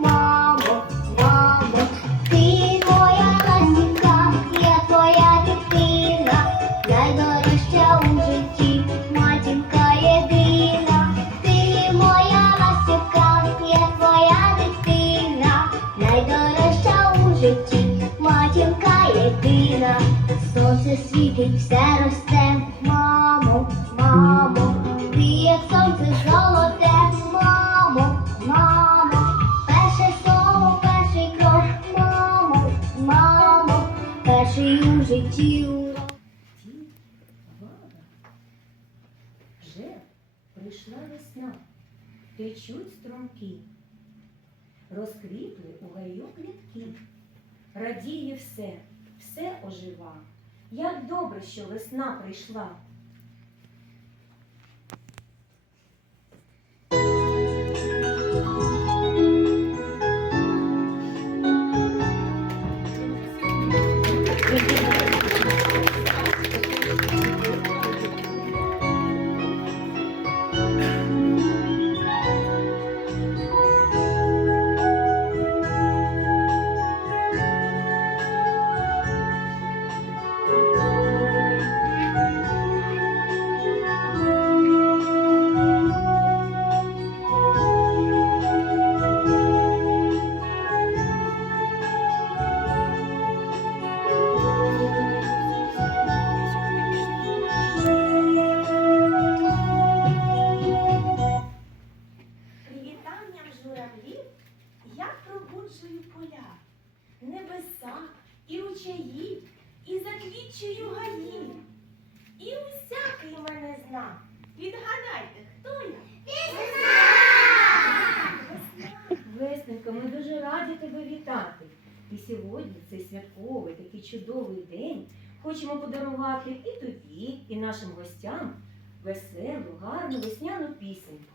мамо, мамо, ти моя ластівка, я твоя дитина, найдорожча у житті, матінка єдина, ти моя ластівка, я твоя дитина, найдорожча у житті, матінка єдина, сонце світить все росте. вже прийшла весна, течуть струмки, розквітли у гаю клітки. Радіє все, все ожива. Як добре, що весна прийшла. сьогодні цей святковий такий чудовий день хочемо подарувати і тобі, і нашим гостям веселу, гарну весняну пісеньку.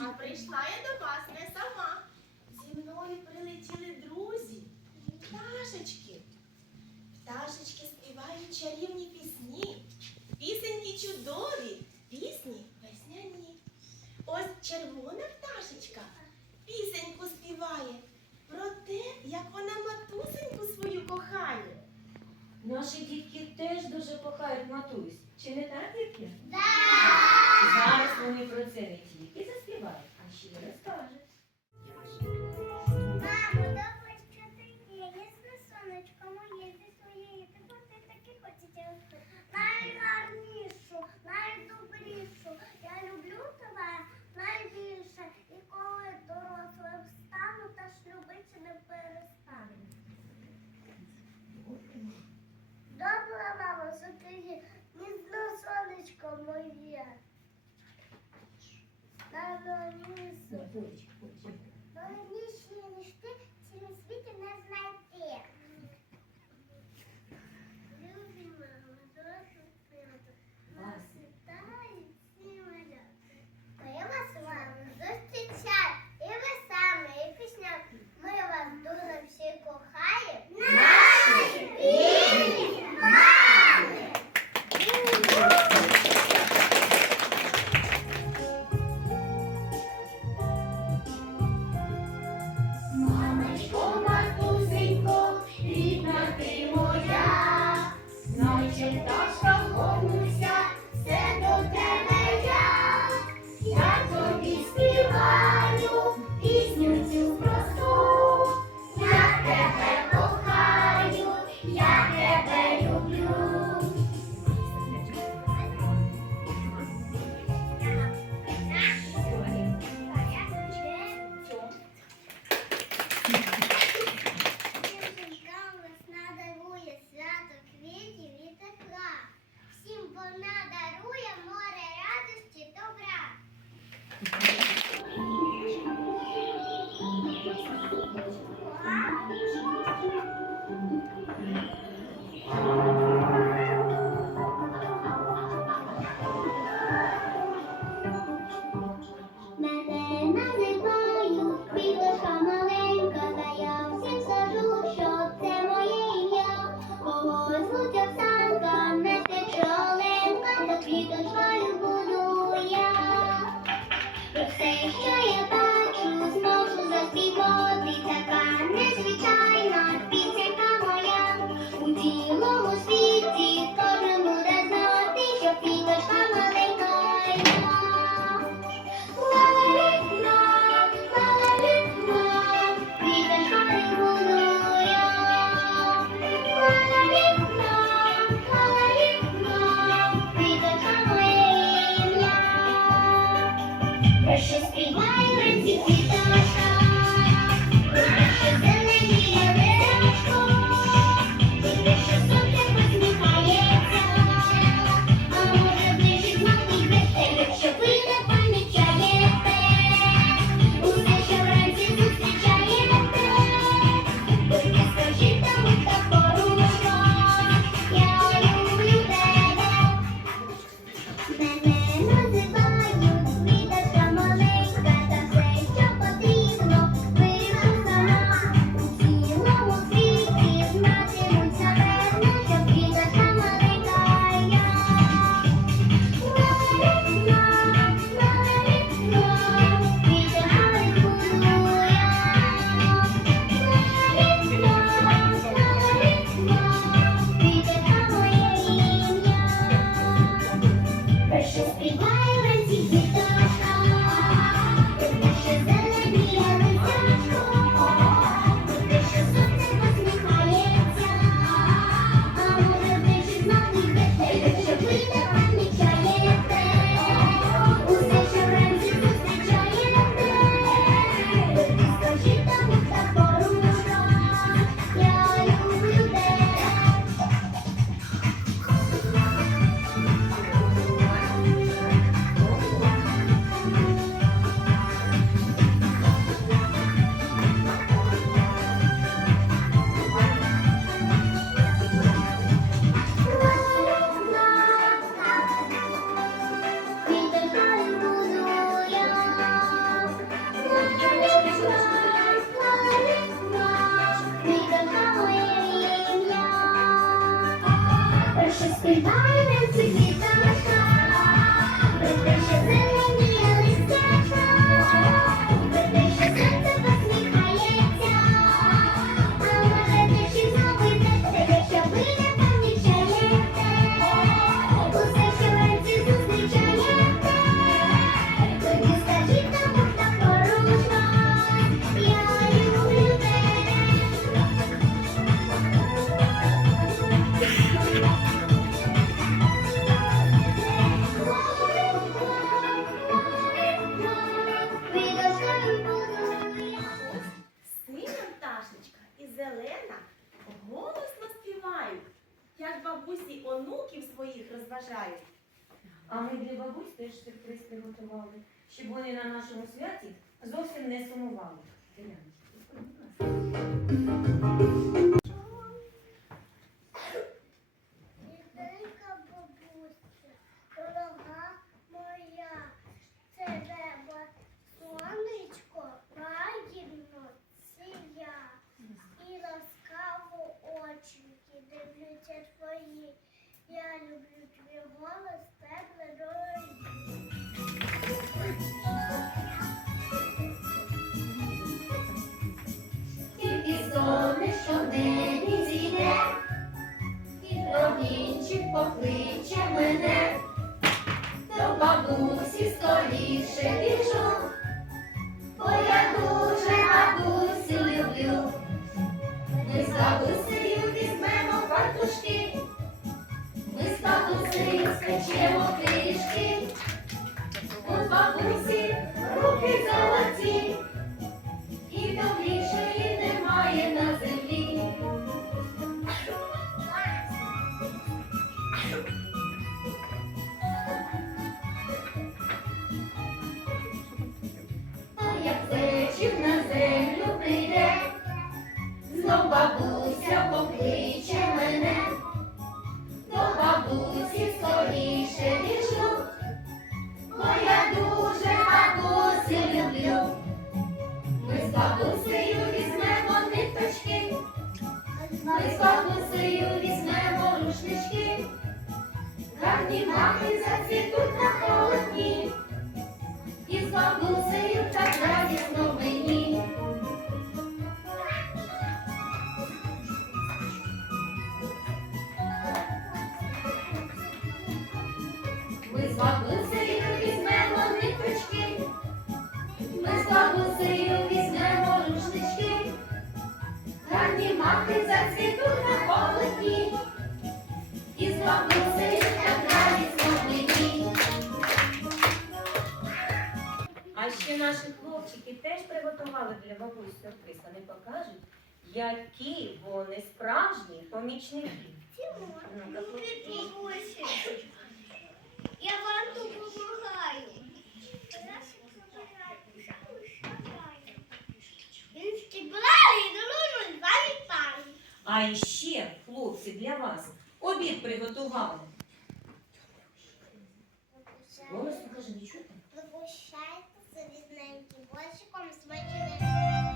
А прийшла я до вас не сама. Зі мною прилетіли друзі, пташечки. Пташечки співають чарівні пісні, пісеньки чудові, пісні весняні. Ось червона пташечка пісеньку співає про те, як вона матусеньку свою кохає. Наші дітки теж дуже кохають матусь. Чи не так, дітки? Да! Зараз вони про це не тільки Ще не скажеш. Precious, be violent, що співає нам циквіта. бабусі онуків своїх розважають. А ми для бабусь теж сюрприз приготували, щоб вони на нашому святі зовсім не сумували. Я люблю твій голос, тепле Тільки сонечко в небі зійде, і покличе мене, до бабусі скоріше біжу, бо я дуже бабусю люблю, не забусею. Always see. you Mami. для бабусь сюрприз, вони покажуть, які вони справжні помічники. Ну, Я вам допомагаю. А ще, хлопці, для вас обід приготували. Голосно каже, не чути? Welcome you, my channel.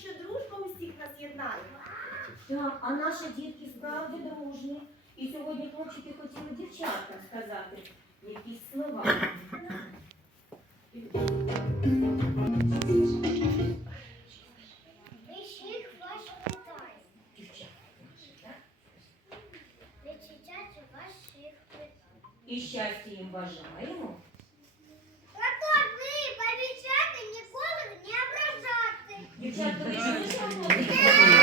що дружба усіх нас єднає. Так, а наші дітки справді дружні. І сьогодні хлопчики хотіли дівчаткам сказати якісь слова. Всіх вас вітаю. Відчиття ваших питань. І щастя їм бажаємо. বিচার তো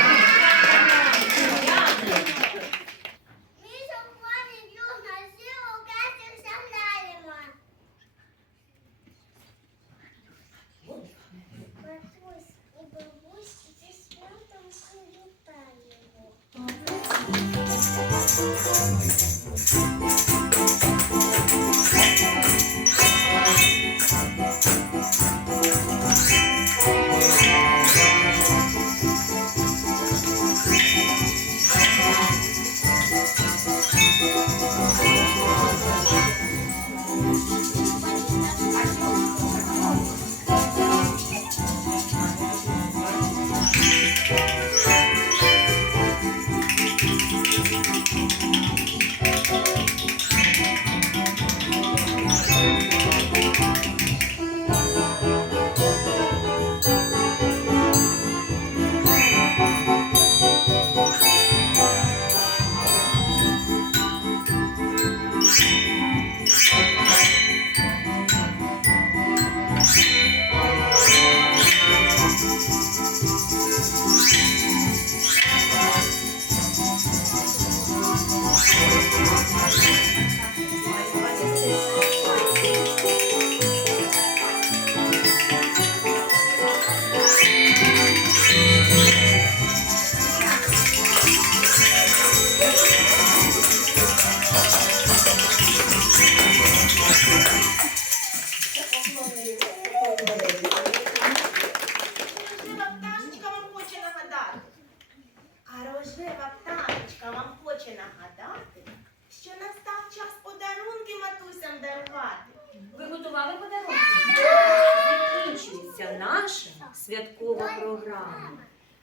святкова програма.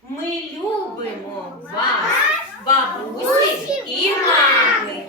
Ми любимо вас, бабусі і мами.